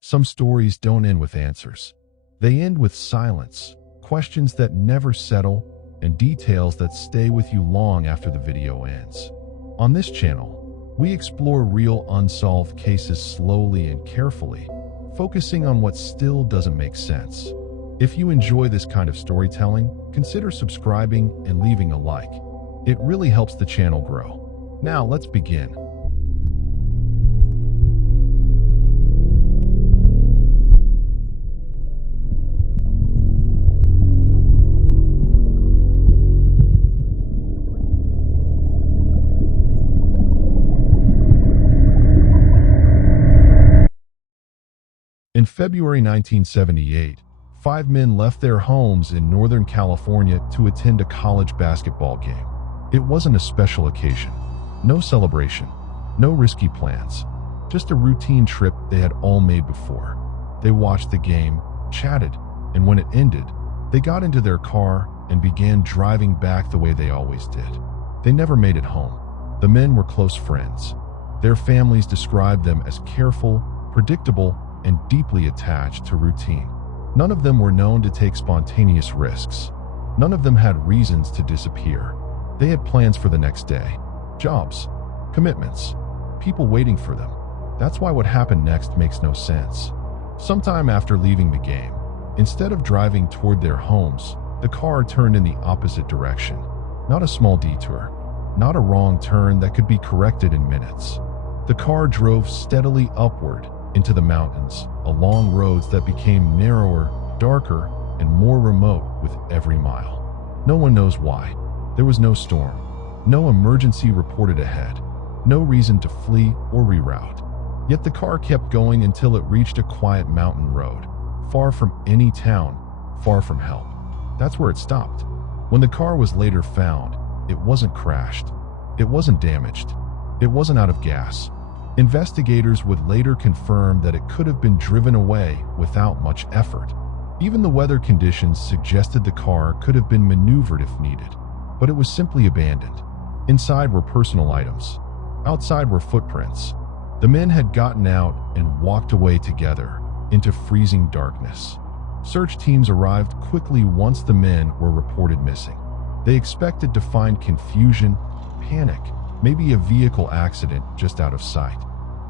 Some stories don't end with answers. They end with silence, questions that never settle, and details that stay with you long after the video ends. On this channel, we explore real unsolved cases slowly and carefully, focusing on what still doesn't make sense. If you enjoy this kind of storytelling, consider subscribing and leaving a like. It really helps the channel grow. Now let's begin. In February 1978, 5 men left their homes in Northern California to attend a college basketball game. It wasn't a special occasion, no celebration, no risky plans, just a routine trip they had all made before. They watched the game, chatted, and when it ended, they got into their car and began driving back the way they always did. They never made it home. The men were close friends. Their families described them as careful, predictable, and deeply attached to routine. None of them were known to take spontaneous risks. None of them had reasons to disappear. They had plans for the next day, jobs, commitments, people waiting for them. That's why what happened next makes no sense. Sometime after leaving the game, instead of driving toward their homes, the car turned in the opposite direction. Not a small detour, not a wrong turn that could be corrected in minutes. The car drove steadily upward into the mountains, along roads that became narrower, darker, and more remote with every mile. No one knows why. There was no storm, no emergency reported ahead, no reason to flee or reroute. Yet the car kept going until it reached a quiet mountain road, far from any town, far from help. That's where it stopped. When the car was later found, it wasn't crashed, it wasn't damaged, it wasn't out of gas. Investigators would later confirm that it could have been driven away without much effort. Even the weather conditions suggested the car could have been maneuvered if needed, but it was simply abandoned. Inside were personal items. Outside were footprints. The men had gotten out and walked away together into freezing darkness. Search teams arrived quickly once the men were reported missing. They expected to find confusion, panic, maybe a vehicle accident just out of sight.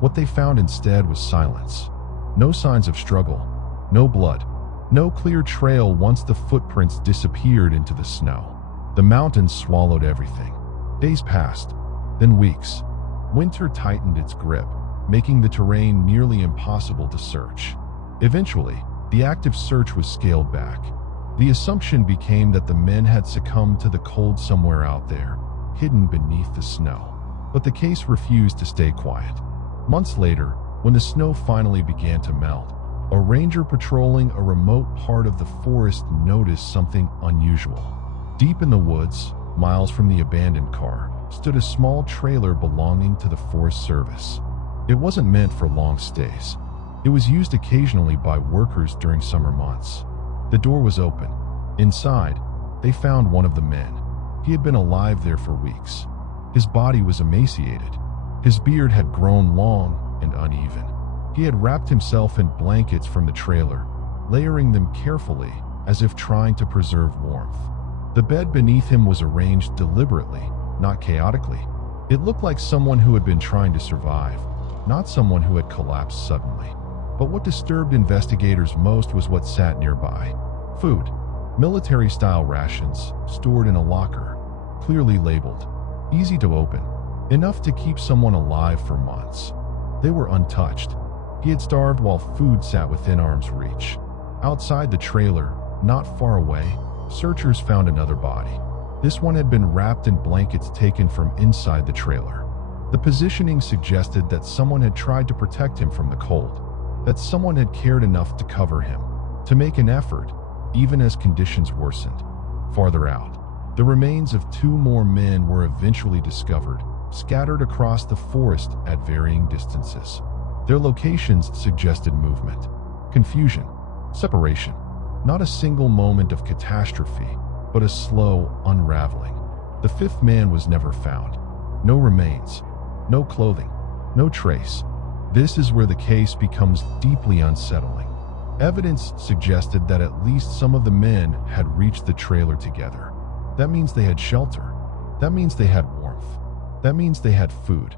What they found instead was silence. No signs of struggle, no blood, no clear trail once the footprints disappeared into the snow. The mountains swallowed everything. Days passed, then weeks. Winter tightened its grip, making the terrain nearly impossible to search. Eventually, the active search was scaled back. The assumption became that the men had succumbed to the cold somewhere out there, hidden beneath the snow. But the case refused to stay quiet. Months later, when the snow finally began to melt, a ranger patrolling a remote part of the forest noticed something unusual. Deep in the woods, miles from the abandoned car, stood a small trailer belonging to the Forest Service. It wasn't meant for long stays. It was used occasionally by workers during summer months. The door was open. Inside, they found one of the men. He had been alive there for weeks. His body was emaciated. His beard had grown long and uneven. He had wrapped himself in blankets from the trailer, layering them carefully as if trying to preserve warmth. The bed beneath him was arranged deliberately, not chaotically. It looked like someone who had been trying to survive, not someone who had collapsed suddenly. But what disturbed investigators most was what sat nearby. Food. Military-style rations, stored in a locker, clearly labeled, easy to open, enough to keep someone alive for months. They were untouched. He had starved while food sat within arm's reach. Outside the trailer, not far away, searchers found another body. This one had been wrapped in blankets taken from inside the trailer. The positioning suggested that someone had tried to protect him from the cold, that someone had cared enough to cover him, to make an effort, even as conditions worsened. Farther out, the remains of 2 more men were eventually discovered, scattered across the forest at varying distances. Their locations suggested movement, confusion, separation. Not a single moment of catastrophe, but a slow unraveling. The 5th man was never found. No remains, no clothing, no trace. This is where the case becomes deeply unsettling. Evidence suggested that at least some of the men had reached the trailer together. That means they had shelter. That means they had warmth. That means they had food.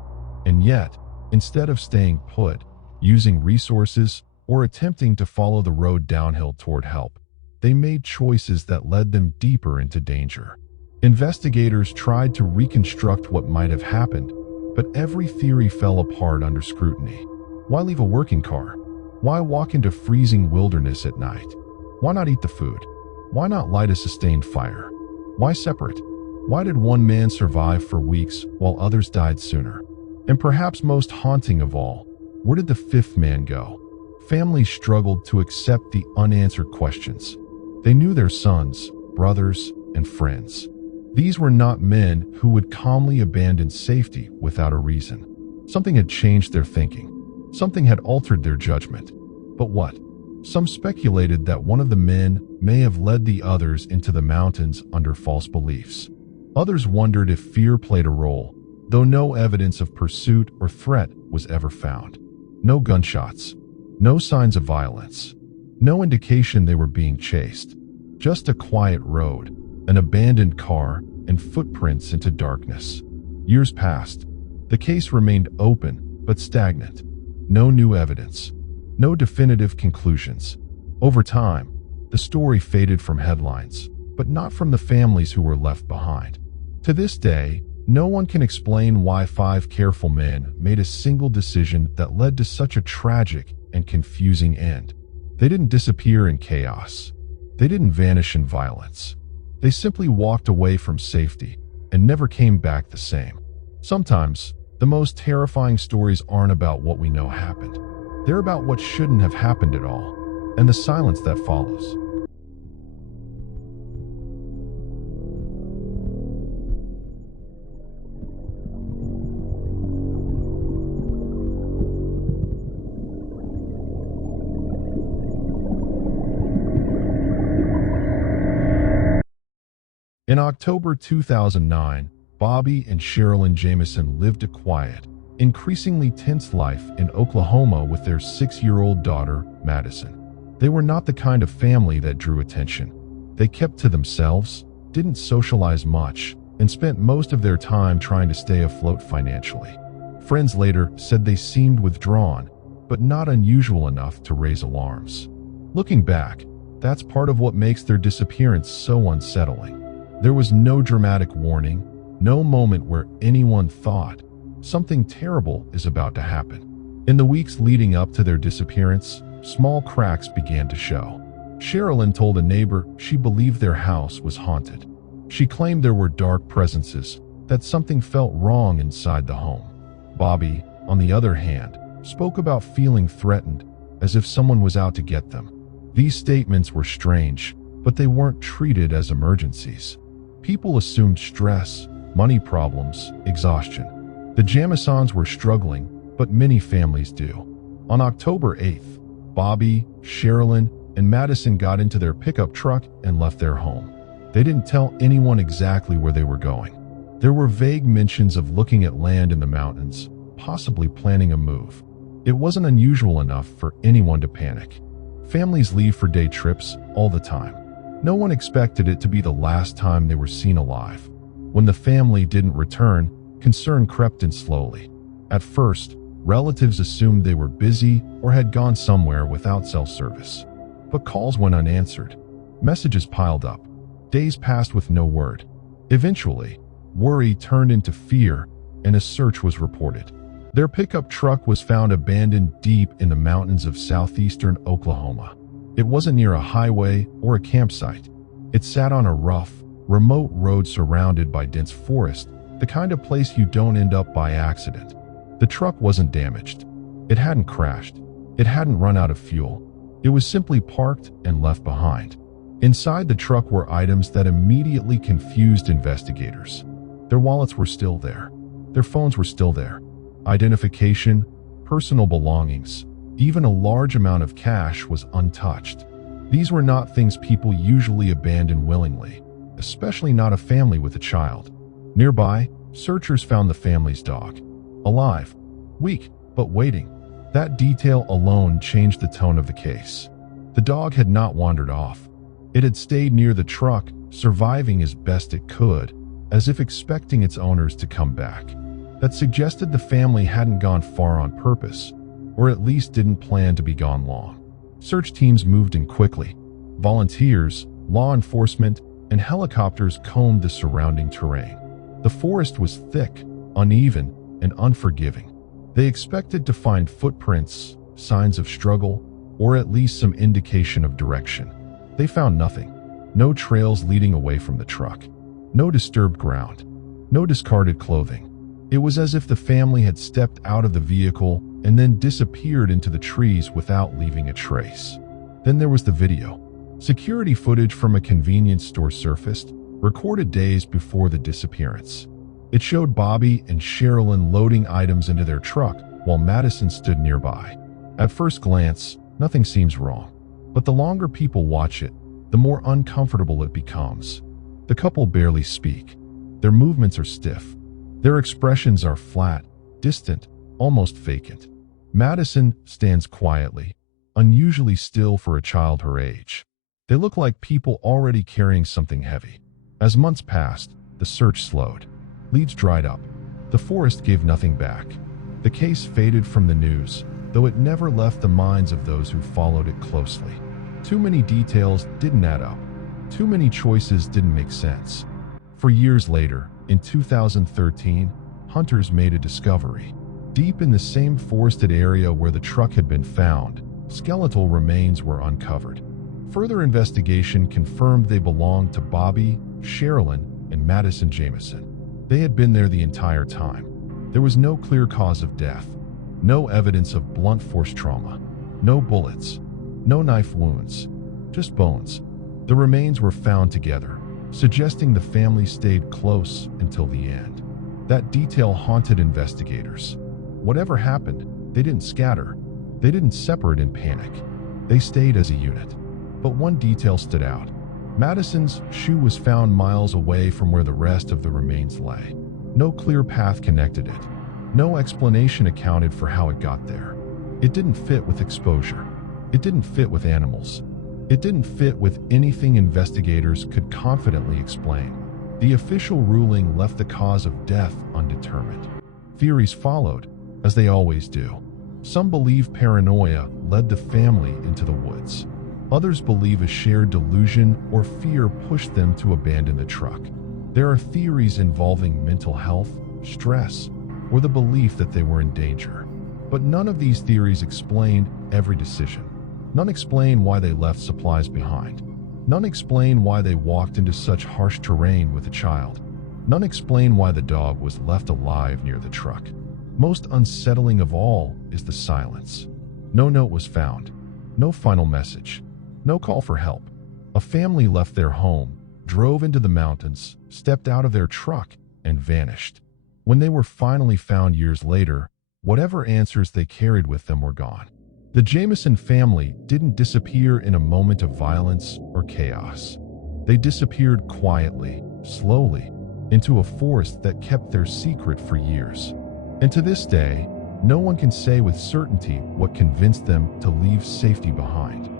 And yet, instead of staying put, using resources, or attempting to follow the road downhill toward help, they made choices that led them deeper into danger. Investigators tried to reconstruct what might have happened, but every theory fell apart under scrutiny. Why leave a working car? Why walk into freezing wilderness at night? Why not eat the food? Why not light a sustained fire? Why separate? Why did one man survive for weeks while others died sooner? And perhaps most haunting of all, where did the fifth man go? Families struggled to accept the unanswered questions. They knew their sons, brothers, and friends. These were not men who would calmly abandon safety without a reason. Something had changed their thinking. Something had altered their judgment. But what? Some speculated that one of the men may have led the others into the mountains under false beliefs. Others wondered if fear played a role, though no evidence of pursuit or threat was ever found. No gunshots. No signs of violence. No indication they were being chased. Just a quiet road, an abandoned car, and footprints into darkness. Years passed. The case remained open, but stagnant. No new evidence. No definitive conclusions. Over time, the story faded from headlines, but not from the families who were left behind. To this day, no one can explain why 5 careful men made a single decision that led to such a tragic and confusing end. They didn't disappear in chaos. They didn't vanish in violence. They simply walked away from safety and never came back the same. Sometimes, the most terrifying stories aren't about what we know happened. They're about what shouldn't have happened at all, and the silence that follows. In October 2009, Bobby and Sherilyn Jamison lived a quiet, increasingly tense life in Oklahoma with their 6-year-old daughter, Madison. They were not the kind of family that drew attention. They kept to themselves, didn't socialize much, and spent most of their time trying to stay afloat financially. Friends later said they seemed withdrawn, but not unusual enough to raise alarms. Looking back, that's part of what makes their disappearance so unsettling. There was no dramatic warning, no moment where anyone thought something terrible is about to happen. In the weeks leading up to their disappearance, small cracks began to show. Sherilyn told a neighbor she believed their house was haunted. She claimed there were dark presences, that something felt wrong inside the home. Bobby, on the other hand, spoke about feeling threatened, as if someone was out to get them. These statements were strange, but they weren't treated as emergencies. People assumed stress, money problems, exhaustion. The Jamisons were struggling, but many families do. On October 8th, Bobby, Sherilyn, and Madison got into their pickup truck and left their home. They didn't tell anyone exactly where they were going. There were vague mentions of looking at land in the mountains, possibly planning a move. It wasn't unusual enough for anyone to panic. Families leave for day trips all the time. No one expected it to be the last time they were seen alive. When the family didn't return, concern crept in slowly. At first, relatives assumed they were busy or had gone somewhere without cell service. But calls went unanswered. Messages piled up. Days passed with no word. Eventually, worry turned into fear, and a search was reported. Their pickup truck was found abandoned deep in the mountains of southeastern Oklahoma. It wasn't near a highway or a campsite. It sat on a rough, remote road surrounded by dense forest, the kind of place you don't end up by accident. The truck wasn't damaged. It hadn't crashed. It hadn't run out of fuel. It was simply parked and left behind. Inside the truck were items that immediately confused investigators. Their wallets were still there. Their phones were still there. Identification, personal belongings, even a large amount of cash was untouched. These were not things people usually abandon willingly, especially not a family with a child. Nearby, searchers found the family's dog. Alive, weak, but waiting. That detail alone changed the tone of the case. The dog had not wandered off. It had stayed near the truck, surviving as best it could, as if expecting its owners to come back. That suggested the family hadn't gone far on purpose, or at least didn't plan to be gone long. Search teams moved in quickly. Volunteers, law enforcement, and helicopters combed the surrounding terrain. The forest was thick, uneven, and unforgiving. They expected to find footprints, signs of struggle, or at least some indication of direction. They found nothing. No trails leading away from the truck. No disturbed ground. No discarded clothing. It was as if the family had stepped out of the vehicle and then disappeared into the trees without leaving a trace. Then there was the video. Security footage from a convenience store surfaced, recorded days before the disappearance. It showed Bobby and Sherilyn loading items into their truck while Madison stood nearby. At first glance, nothing seems wrong. But the longer people watch it, the more uncomfortable it becomes. The couple barely speak. Their movements are stiff. Their expressions are flat, distant, almost vacant. Madison stands quietly, unusually still for a child her age. They look like people already carrying something heavy. As months passed, the search slowed. Leads dried up. The forest gave nothing back. The case faded from the news, though it never left the minds of those who followed it closely. Too many details didn't add up. Too many choices didn't make sense. For years later, in 2013, hunters made a discovery. Deep in the same forested area where the truck had been found, skeletal remains were uncovered. Further investigation confirmed they belonged to Bobby, Sherilyn, and Madison Jamison. They had been there the entire time. There was no clear cause of death, no evidence of blunt force trauma, no bullets, no knife wounds, just bones. The remains were found together, suggesting the family stayed close until the end. That detail haunted investigators. Whatever happened, they didn't scatter. They didn't separate in panic. They stayed as a unit. But one detail stood out. Madison's shoe was found miles away from where the rest of the remains lay. No clear path connected it. No explanation accounted for how it got there. It didn't fit with exposure. It didn't fit with animals. It didn't fit with anything investigators could confidently explain. The official ruling left the cause of death undetermined. Theories followed, as they always do. Some believe paranoia led the family into the woods. Others believe a shared delusion or fear pushed them to abandon the truck. There are theories involving mental health, stress, or the belief that they were in danger. But none of these theories explain every decision. None explain why they left supplies behind. None explain why they walked into such harsh terrain with a child. None explain why the dog was left alive near the truck. Most unsettling of all is the silence. No note was found. No final message. No call for help. A family left their home, drove into the mountains, stepped out of their truck, and vanished. When they were finally found years later, whatever answers they carried with them were gone. The Jamison family didn't disappear in a moment of violence or chaos. They disappeared quietly, slowly, into a forest that kept their secret for years. And to this day, no one can say with certainty what convinced them to leave safety behind.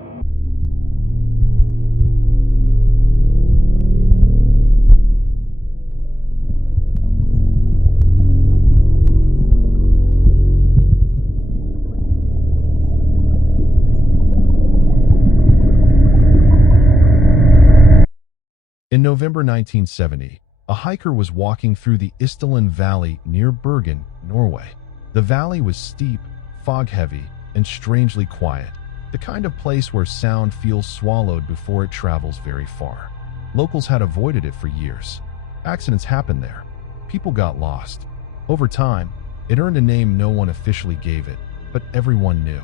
In November 1970, a hiker was walking through the Istelen Valley near Bergen, Norway. The valley was steep, fog-heavy, and strangely quiet, the kind of place where sound feels swallowed before it travels very far. Locals had avoided it for years. Accidents happened there. People got lost. Over time, it earned a name no one officially gave it, but everyone knew.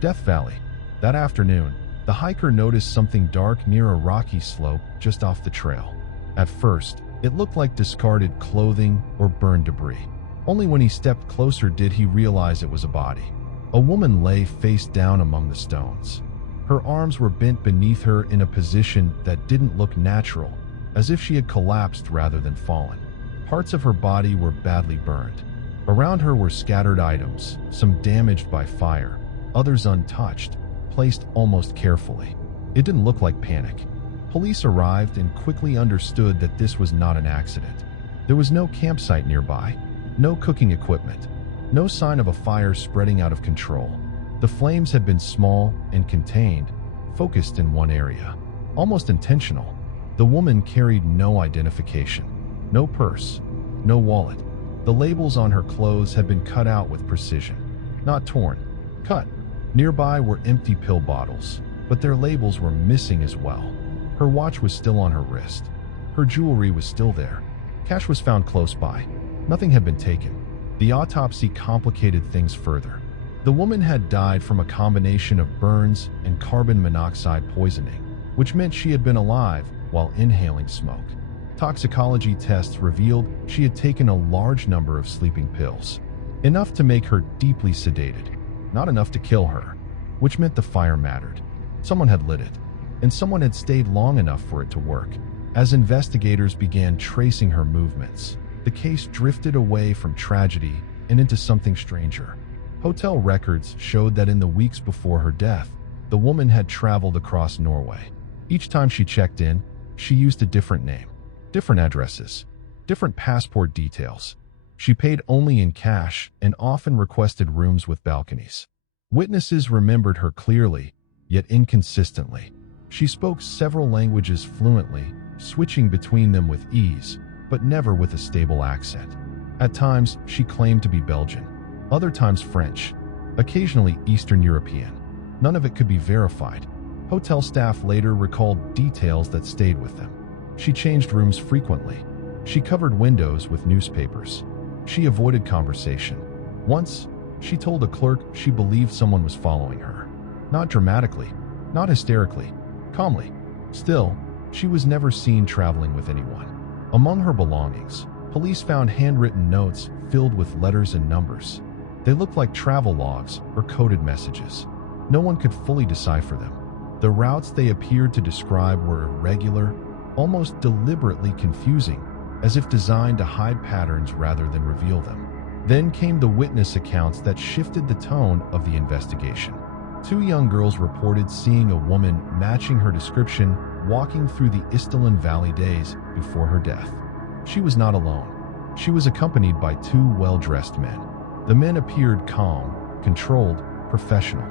Death Valley. That afternoon, the hiker noticed something dark near a rocky slope just off the trail. At first, it looked like discarded clothing or burned debris. Only when he stepped closer did he realize it was a body. A woman lay face down among the stones. Her arms were bent beneath her in a position that didn't look natural, as if she had collapsed rather than fallen. Parts of her body were badly burned. Around her were scattered items, some damaged by fire, others untouched, placed almost carefully. It didn't look like panic. Police arrived and quickly understood that this was not an accident. There was no campsite nearby, no cooking equipment, no sign of a fire spreading out of control. The flames had been small and contained, focused in one area. Almost intentional. The woman carried no identification, no purse, no wallet. The labels on her clothes had been cut out with precision. Not torn, cut. Nearby were empty pill bottles, but their labels were missing as well. Her watch was still on her wrist. Her jewelry was still there. Cash was found close by. Nothing had been taken. The autopsy complicated things further. The woman had died from a combination of burns and carbon monoxide poisoning, which meant she had been alive while inhaling smoke. Toxicology tests revealed she had taken a large number of sleeping pills, enough to make her deeply sedated, not enough to kill her, which meant the fire mattered. Someone had lit it, and someone had stayed long enough for it to work. As investigators began tracing her movements, the case drifted away from tragedy and into something stranger. Hotel records showed that in the weeks before her death, the woman had traveled across Norway. Each time she checked in, she used a different name, different addresses, different passport details. She paid only in cash and often requested rooms with balconies. Witnesses remembered her clearly, yet inconsistently. She spoke several languages fluently, switching between them with ease, but never with a stable accent. At times, she claimed to be Belgian, other times French, occasionally Eastern European. None of it could be verified. Hotel staff later recalled details that stayed with them. She changed rooms frequently. She covered windows with newspapers. She avoided conversation. Once, she told a clerk she believed someone was following her. Not dramatically, not hysterically, calmly. Still, she was never seen traveling with anyone. Among her belongings, police found handwritten notes filled with letters and numbers. They looked like travel logs or coded messages. No one could fully decipher them. The routes they appeared to describe were irregular, almost deliberately confusing, as if designed to hide patterns rather than reveal them. Then came the witness accounts that shifted the tone of the investigation. Two young girls reported seeing a woman matching her description walking through the Istelen Valley days before her death. She was not alone. She was accompanied by two well-dressed men. The men appeared calm, controlled, professional.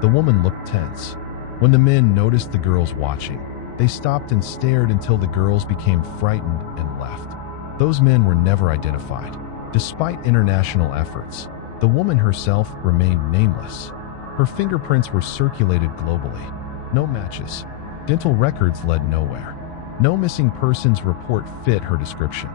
The woman looked tense. When the men noticed the girls watching, they stopped and stared until the girls became frightened and left. Those men were never identified. Despite international efforts, the woman herself remained nameless. Her fingerprints were circulated globally. No matches. Dental records led nowhere. No missing persons report fit her description.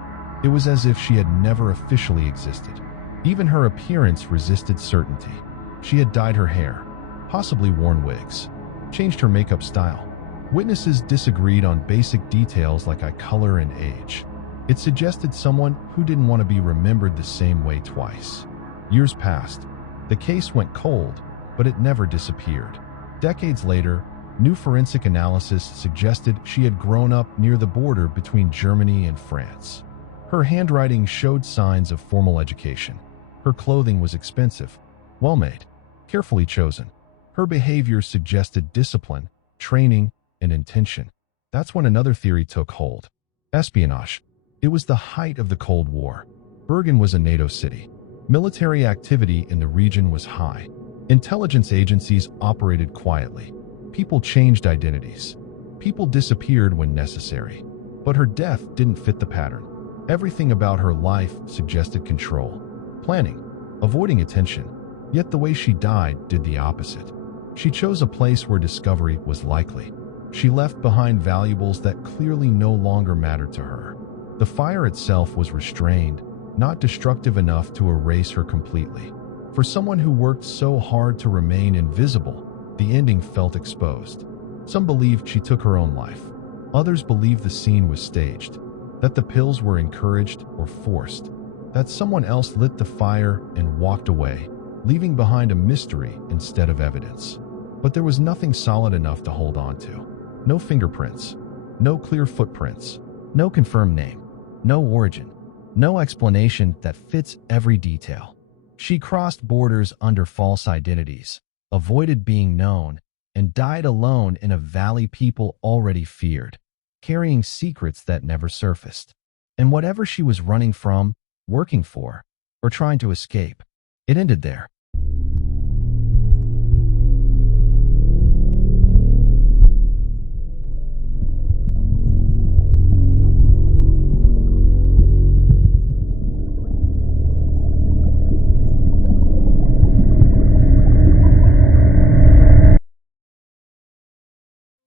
It was as if she had never officially existed. Even her appearance resisted certainty. She had dyed her hair, possibly worn wigs, changed her makeup style. Witnesses disagreed on basic details like eye color and age. It suggested someone who didn't want to be remembered the same way twice. Years passed. The case went cold, but it never disappeared. Decades later, new forensic analysis suggested she had grown up near the border between Germany and France. Her handwriting showed signs of formal education. Her clothing was expensive, well-made, carefully chosen. Her behavior suggested discipline, training, and intention. That's when another theory took hold. Espionage. It was the height of the Cold War. Bergen was a NATO city. Military activity in the region was high. Intelligence agencies operated quietly. People changed identities. People disappeared when necessary. But her death didn't fit the pattern. Everything about her life suggested control, planning, avoiding attention. Yet the way she died did the opposite. She chose a place where discovery was likely. She left behind valuables that clearly no longer mattered to her. The fire itself was restrained, not destructive enough to erase her completely. For someone who worked so hard to remain invisible, the ending felt exposed. Some believed she took her own life. Others believed the scene was staged, that the pills were encouraged or forced, that someone else lit the fire and walked away, leaving behind a mystery instead of evidence. But there was nothing solid enough to hold on to. No fingerprints, no clear footprints, no confirmed name, no origin. No explanation that fits every detail. She crossed borders under false identities, avoided being known, and died alone in a valley people already feared, carrying secrets that never surfaced. And whatever she was running from, working for, or trying to escape, it ended there.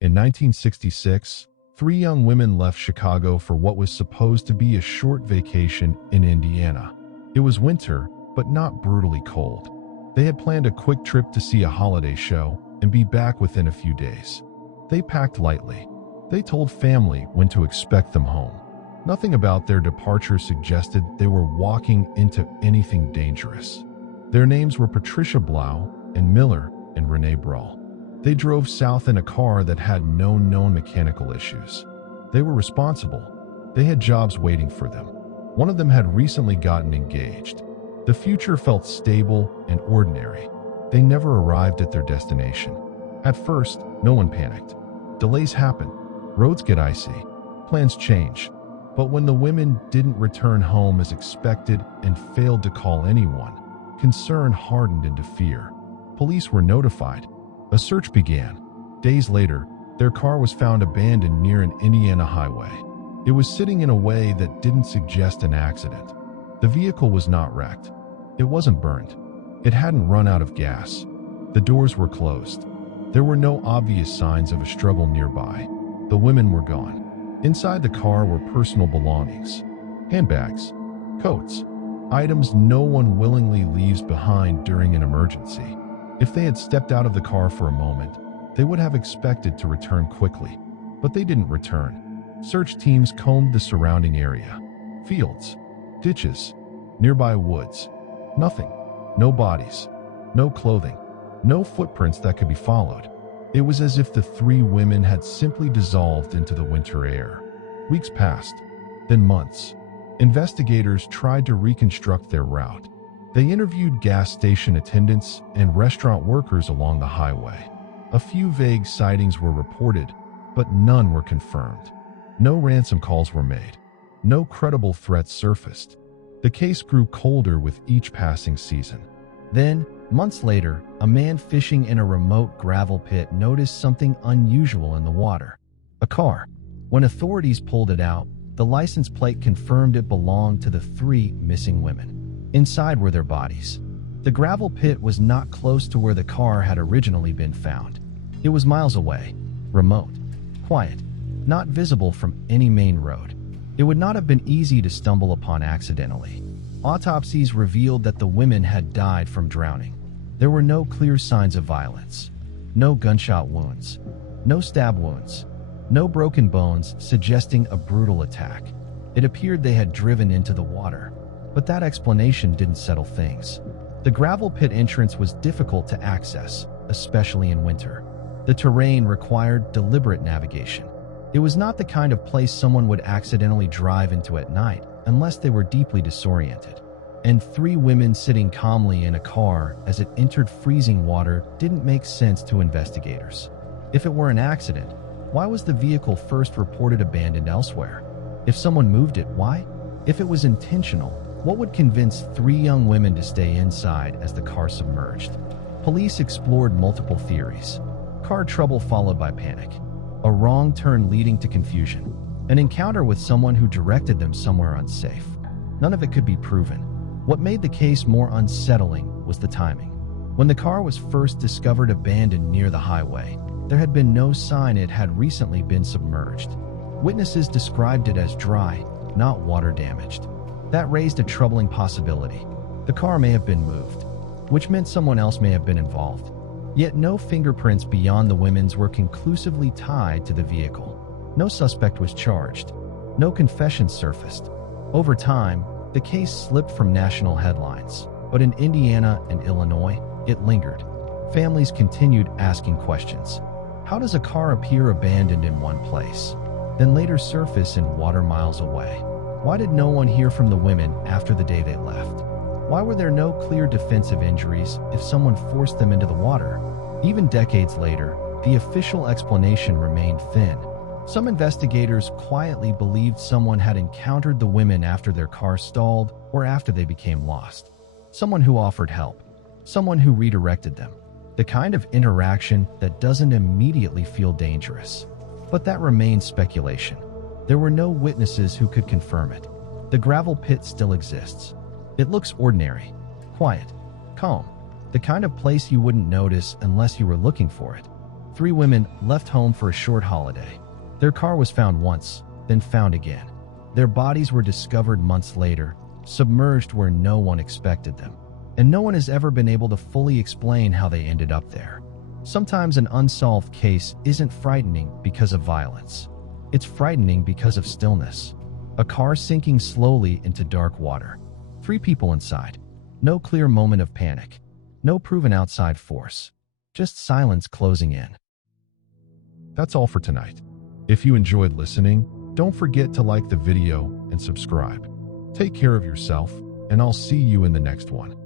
In 1966, three young women left Chicago for what was supposed to be a short vacation in Indiana. It was winter, but not brutally cold. They had planned a quick trip to see a holiday show and be back within a few days. They packed lightly. They told family when to expect them home. Nothing about their departure suggested they were walking into anything dangerous. Their names were Patricia Blau and Miller and Renee Brawl. They drove south in a car that had no known mechanical issues. They were responsible. They had jobs waiting for them. One of them had recently gotten engaged. The future felt stable and ordinary. They never arrived at their destination. At first, no one panicked. Delays happen. Roads get icy. Plans change. But when the women didn't return home as expected and failed to call anyone, concern hardened into fear. Police were notified. A search began. Days later, their car was found abandoned near an Indiana highway. It was sitting in a way that didn't suggest an accident. The vehicle was not wrecked. It wasn't burned. It hadn't run out of gas. The doors were closed. There were no obvious signs of a struggle nearby. The women were gone. Inside the car were personal belongings, handbags, coats, items no one willingly leaves behind during an emergency. If they had stepped out of the car for a moment, they would have expected to return quickly, but they didn't return. Search teams combed the surrounding area. Fields, ditches, nearby woods. Nothing. No bodies. No clothing. No footprints that could be followed. It was as if the three women had simply dissolved into the winter air. Weeks passed, then months. Investigators tried to reconstruct their route. They interviewed gas station attendants and restaurant workers along the highway. A few vague sightings were reported, but none were confirmed. No ransom calls were made. No credible threats surfaced. The case grew colder with each passing season. Then, months later, a man fishing in a remote gravel pit noticed something unusual in the water. A car. When authorities pulled it out, the license plate confirmed it belonged to the three missing women. Inside were their bodies. The gravel pit was not close to where the car had originally been found. It was miles away, remote, quiet, not visible from any main road. It would not have been easy to stumble upon accidentally. Autopsies revealed that the women had died from drowning. There were no clear signs of violence. No gunshot wounds. No stab wounds. No broken bones suggesting a brutal attack. It appeared they had driven into the water. But that explanation didn't settle things. The gravel pit entrance was difficult to access, especially in winter. The terrain required deliberate navigation. It was not the kind of place someone would accidentally drive into at night unless they were deeply disoriented. And three women sitting calmly in a car as it entered freezing water didn't make sense to investigators. If it were an accident, why was the vehicle first reported abandoned elsewhere? If someone moved it, why? If it was intentional, what would convince three young women to stay inside as the car submerged? Police explored multiple theories. Car trouble followed by panic. A wrong turn leading to confusion. An encounter with someone who directed them somewhere unsafe. None of it could be proven. What made the case more unsettling was the timing. When the car was first discovered abandoned near the highway, there had been no sign it had recently been submerged. Witnesses described it as dry, not water damaged. That raised a troubling possibility. The car may have been moved, which meant someone else may have been involved. Yet no fingerprints beyond the women's were conclusively tied to the vehicle. No suspect was charged. No confessions surfaced. Over time, the case slipped from national headlines, but in Indiana and Illinois, it lingered. Families continued asking questions. How does a car appear abandoned in one place, then later surface in water miles away? Why did no one hear from the women after the day they left? Why were there no clear defensive injuries if someone forced them into the water? Even decades later, the official explanation remained thin. Some investigators quietly believed someone had encountered the women after their car stalled or after they became lost. Someone who offered help. Someone who redirected them. The kind of interaction that doesn't immediately feel dangerous. But that remains speculation. There were no witnesses who could confirm it. The gravel pit still exists. It looks ordinary, quiet, calm, the kind of place you wouldn't notice unless you were looking for it. 3 women left home for a short holiday. Their car was found once, then found again. Their bodies were discovered months later, submerged where no one expected them. And no one has ever been able to fully explain how they ended up there. Sometimes an unsolved case isn't frightening because of violence. It's frightening because of stillness. A car sinking slowly into dark water. 3 people inside. No clear moment of panic. No proven outside force. Just silence closing in. That's all for tonight. If you enjoyed listening, don't forget to like the video and subscribe. Take care of yourself, and I'll see you in the next one.